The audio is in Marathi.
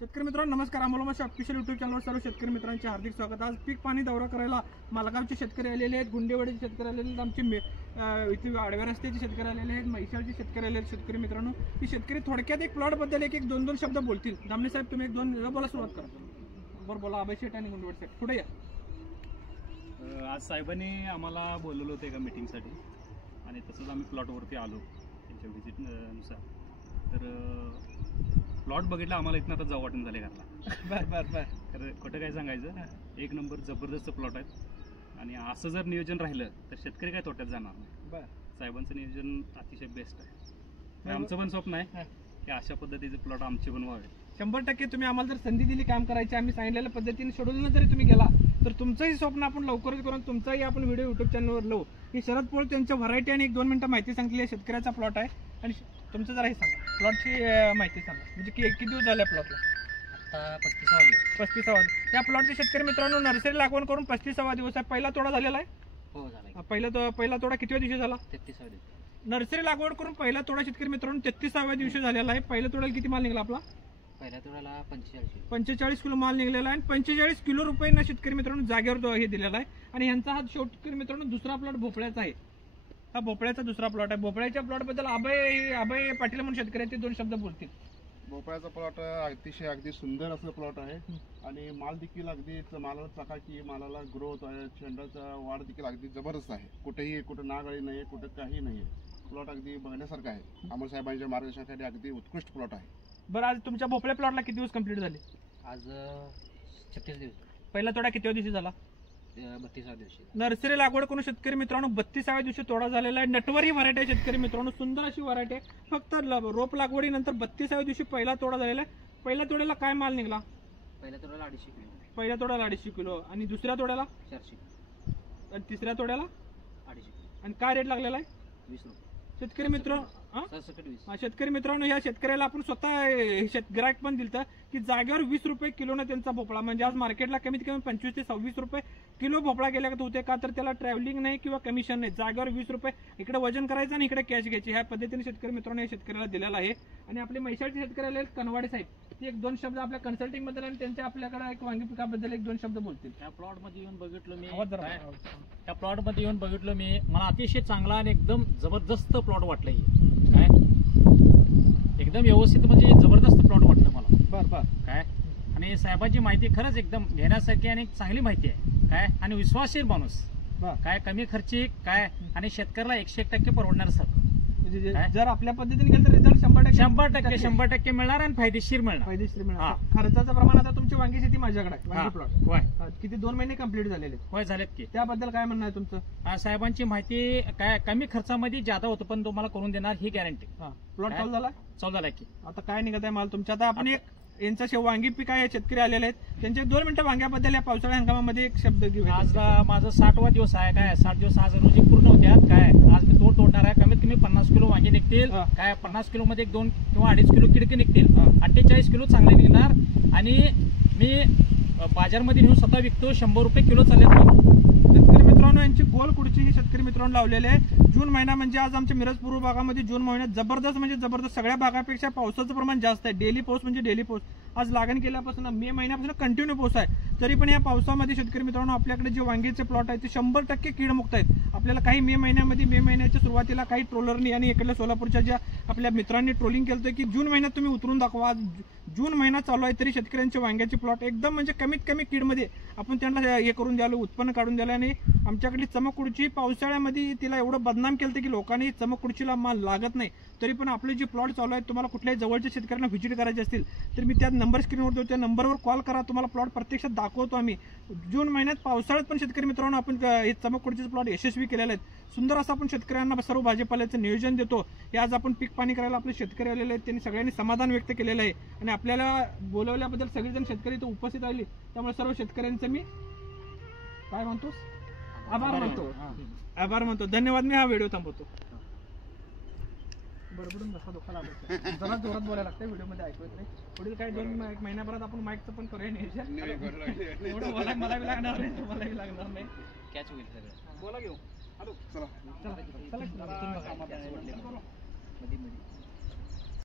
शेतकरी मित्रांनो नमस्कार. अमोल माशा ऑफिशियल यूट्यूब चॅनलवर सर्व शेतकरी मित्रांचे हार्दिक स्वागत. आज पीक पाणी दौरा करायला मालगावचे शेतकरी आलेले आहेत, गुंडेवाडीचे शेतकरी आलेले आहेत, आमचे इथे आडव्या रस्त्याचे शेतकरी आलेले आहेत, म्हैसाळचे शेतकरी आलेले आहेत. शेतकरी मित्रांनो की शेतकरी थोडक्यात एक प्लॉट बद्दल एक दोन शब्द बोलतील. दामले साहेब तुम्ही एक दोन बोला, सुरुवात करा. बरं बोला. अभय शेठ आणि गुंडेवाडी साहेब पुढे या. आज साहेबांनी आम्हाला बोलवलं होतं एका मीटिंगसाठी आणि तसंच आम्ही प्लॉटवरती आलो त्यांच्या व्हिजिटनुसार. तर प्लॉट बघितला आम्हाला इथनं आता जाऊ वाटून झाले घरला. तर कुठं काय सांगायचं, एक नंबर जबरदस्त प्लॉट आहेत आणि असं जर नियोजन राहिलं तर शेतकरी काय तोट्यात जाणार नाही. साहेबांचं नियोजन अतिशय बेस्ट आहे. आमचं पण स्वप्न आहे की अशा पद्धतीचे प्लॉट आमचे पण व्हावे. 100% तुम्ही आम्हाला जर संधी दिली काम करायची, आम्ही सांगितलेल्या पद्धतीने शेड्यूलनं जरी तुम्ही गेला तर तुमचंही स्वप्न आपण लवकरच करून तुमचाही आपण व्हिडिओ युट्यूब चॅनलवर लावू. की शरद पोळ त्यांच्या व्हरायटी आणि 1-2 मिनिटं माहिती सांगितली. शेतकऱ्याचा प्लॉट आहे आणि तुमचं जरा हे सांगा, प्लॉटची माहिती सांगा. म्हणजे किती दिवस झाले प्लॉटला? आता 35वा दिवस. 35वा. या प्लॉटचे शेतकरी मित्रांनो नर्सरी लागवड करून 35वा दिवस आहे. पहिला तोडा झालेला आहे. हो झाला. पहिला तोडा कितव्या दिवशी झाला? 33वा दिवस. नर्सरी लागवड करून पहिला तोडा शेतकरी मित्रांनो 33व्या दिवशी झालेला आहे. पहिल्या तोड्याला किती माल निघाला आपला? पहिल्या तोड्याला 45 किलो माल निघलेला आहे आणि 45 किलो रुपयांना शेतकरी मित्रांनो जागेवर हे दिलेला आहे. आणि यांचा हा शेतकरी मित्रांनो दुसरा प्लॉट भोपळ्याचा आहे. हा भोपळ्याचा दुसरा प्लॉट आहे. भोपळ्याच्या प्लॉट बद्दल अभय पाटील म्हणून शेतकरी ते 2 शब्द बोलतील. भोपळ्याचा प्लॉट अगदी सुंदर असं प्लॉट आहे आणि माल देखील अगदी मालाला चकाकी, मालाला ग्रोथ आहे, शेंडाचा वाढ देखील अगदी जबरदस्त आहे. कुठं नागळी नाही, कुठं काही नाही. प्लॉट अगदी बघण्यासारखा आहे. अमोल साहेबांच्या मार्गदर्शनाखाली अगदी उत्कृष्ट प्लॉट आहे. बरं, आज तुमच्या भोपळ्या प्लॉटला किती दिवस कंप्लीट झाले? आज 36 दिवस. पहिला तोडा किती दिवशी झाला? 32व्या दिवशी. नर्सरी लागवड करून शेतकरी मित्रांनो 32व्या दिवशी तोडा झालेला आहे. नटवर ही व्हरायटी आहे शेतकरी मित्रांनो, सुंदर अशी व्हरायटी आहे. फक्त रोप लागवडीनंतर 32व्या दिवशी पहिला तोडा झालेला आहे. पहिल्या तोड्याला काय माल निघाला? पहिल्या तोड्याला 250 किलो. पहिल्या तोड्याला 250 किलो आणि दुसऱ्या तोड्याला 400 आणि तिसऱ्या तोड्याला 250 किलो. आणि काय रेट लागलेला आहे? 20 रुपये. शेतकरी मित्र शेतकरी मित्रांनो या शेतकऱ्याला आपण स्वतः गिरायक पण दिलं की जागेवर 20 रुपये किलोनं त्यांचा भोपळा, म्हणजे आज मार्केटला कमीत कमी 25 ते 26 रुपये किलो भोपळा गेल्या होते का, तर त्याला ट्रॅव्हलिंग नाही किंवा कमिशन नाही. जागेवर 20 रुपये इकडे वजन करायचं आणि इकडे कॅश घ्यायची. ह्या पद्धतीने शेतकरी मित्रांनो या शेतकऱ्याला दिलेला आहे. आणि आपले म्हैसाळचे शेतकरी आले कनवाडे साहेब, ते 1-2 शब्द आपल्या कन्सल्टिंग बद्दल आणि त्यांच्या आपल्याकडे एक वांगी पिकाबद्दल 1-2 शब्द बोलतील. त्या प्लॉट मध्ये येऊन बघितलं मी. त्या प्लॉट मध्ये येऊन बघितलं मी. मला अतिशय चांगला आणि एकदम जबरदस्त प्लॉट वाटला. काय एकदम व्यवस्थित म्हणजे जबरदस्त प्लॉट वाटलं मला. बरं काय आणि साहेबांची माहिती खरंच एकदम घेण्यासारखी आणि चांगली माहिती आहे. काय आणि विश्वासशीर माणूस. काय कमी खर्चिक काय आणि शेतकऱ्याला 100% परवडणार सर. जर आपल्या पद्धतीने केलं तर रिझल्ट 100% मिळणार आणि फायदेशीर मिळणार. खर्चाचं प्रमाण आता तुमची वांगी शेती माझ्याकडे आहे. वांगी प्लॉट किती 2 महिने कंप्लीट झालेले? होय झालेत की. त्याबद्दल काय म्हणणं आहे तुमचं? साहेबांची माहिती काय कमी खर्चामध्ये ज्यादा होतं पण तुम्हाला करून देणार ही गॅरंटी. प्लॉट चालू झाला की. आता काय निघत आहे माल तुमच्या? आता आपण एक यांचा वांगी पीक आहे, शेतकरी आलेले आहेत त्यांचे 2 मिनिटं वांग्याबद्दल या पावसाळ्या हंगामामध्ये एक शब्द घेऊ. आज माझं 60वा दिवस आहे. काय 60 दिवस आज रोजी पूर्ण होत्यात. काय आज मी तोडणार आहे. कमीत कमी 50 किलो वांगे निघतील. काय 50 किलो मध्ये 2 किंवा 2.5 किलो किडके निघतील. 48 किलो चांगले निघणार आणि मी बाजारमध्ये नेऊन स्वतः विकतो. 100 रुपये किलो चालत. शेतकरी मित्रांनो यांची गोल कुडची ही शेतकरी मित्रांनो लावलेले आहे. जून महिना म्हणजे आज आमच्या मिरज पूर्व भागामध्ये जून महिन्यात जबरदस्त म्हणजे जबरदस्त सगळ्या भागापेक्षा पावसाचं प्रमाण जास्त आहे. डेली पाऊस म्हणजे डेली पाऊस. आज लागण केल्यापासून मे महिन्यापासून कंटिन्यू पाऊस आहे. तरी पण या पावसामध्ये शेतकरी मित्रांनो आपल्याकडे जे वांगीचे प्लॉट आहेत ते 100% कीडमुक्त आहेत. आपल्याला काही मे महिन्याच्या सुरुवातीला काही ट्रोलरनी आणि इकडल्या सोलापूरच्या ज्या आपल्या मित्रांनी ट्रोलिंग केलं की जून महिन्यात तुम्ही उतरून दाखवा. आज जून महिना चालू आहे तरी शेतकऱ्यांचे वांग्याचे प्लॉट एकदम म्हणजे कमीत कमी कीडमध्ये आपण त्यांना हे करून द्यालो, उत्पन्न काढून द्यालं. आणि आमच्याकडली चमककुडची पावसाळ्यामध्ये तिला एवढं बदनाम केलं की लोकांनी चमककुडचीला माल लागत नाही. तरी पण आपले जे प्लॉट चालू आहेत तुम्हाला कुठल्याही जवळच्या शेतकऱ्यांना व्हिजिट करायचे असतील तर मी त्या नंबर स्क्रीनवर देतो, त्या नंबरवर कॉल करा. तुम्हाला प्लॉट प्रत्यक्षात दाखवतो आम्ही. जून महिन्यात पावसाळ्यात पण शेतकरी मित्रांनो आपण हे चमककुडचे प्लॉट यशस्वी केलेले आहेत. सुंदर असं आपण शेतकऱ्यांना सर्व भाजीपाल्याचं नियोजन देतो. हे आज आपण पीक पाणी करायला आपले शेतकरी आलेले आहेत. त्यांनी सगळ्यांनी समाधान व्यक्त केलेलं आहे आणि आपल्याला बोलवल्याबद्दल सगळेजण शेतकरी इथं उपस्थित राहिले. त्यामुळे सर्व शेतकऱ्यांचं मी काय म्हणतो आभार मानतो. धन्यवाद. मी हा व्हिडिओ थांबवतो. बरोबर बसा धोका जरा जोरात बोलायला लागतं व्हिडिओ मध्ये, ऐकू येत नाही. पुढील काही 2 महिन्याभरात आपण माईकचं पण करूया नियोजन. मला बी लागणार नाही, तुम्हाला बी लागणार नाही. कॅच होईल सगळं. बोला घेऊ. हॅलो चला.